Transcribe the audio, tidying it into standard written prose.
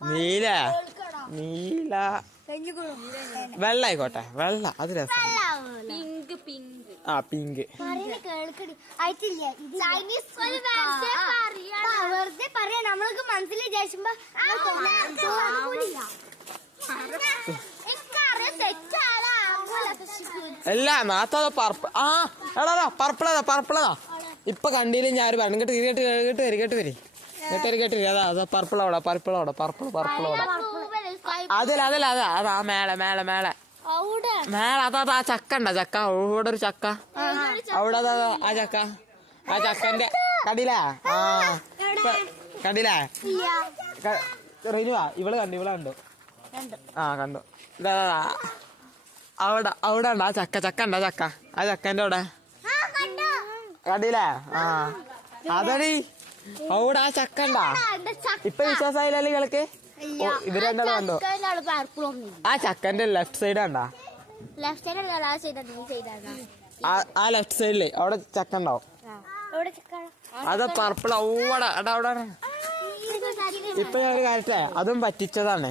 നീല നീല വെള്ള ആയിക്കോട്ടെ വെള്ള അത് രസം ആ പിങ്ക് വെറുതെ പറയാ നമ്മൾക്ക് മനസ്സിൽ വിചാരിച്ചുമ്പോ അല്ല നാത്തോ പർപ്പിൾ ആ എടാ പർപ്പിളതാ ഇപ്പൊ കണ്ടില്ല ഞാൻ പറഞ്ഞു കേട്ട് വരി അതാ പർപ്പിൾ അവിടെ അതല്ല അതാ മേലെ അതാ ആ ചക്ക അവിടെ ഒരു ചക്ക അവിടെ ആ ചക്കന്റെ കണ്ടില്ലേ റിനുവാ ഇവള് കണ്ടു ആ കണ്ടു അവിടെ ഉണ്ട് ആ ചക്ക ഉണ്ട് ആ ചക്കന്റെ അവിടെ കണ്ടില്ലേ ആ അതടി അവിടെ ആ ചക്ക ഉണ്ടാ ഇപ്പൊ വിശ്വാസമായില്ലല്ലോ ഇവൾക്ക് ഇവര് രണ്ടാളും കണ്ടോ ആ ചക്കന്റെ ലെഫ്റ്റ് സൈഡ് കണ്ടാ ആ ലെഫ്റ്റ് സൈഡില് അവിടെ ചക്ക ഉണ്ടാവും അത് പർപ്പിൾ അവിടെ ഇപ്പൊ ഞാൻ ഒരു കാര്യത്തെ അതും പറ്റിച്ചതാണ്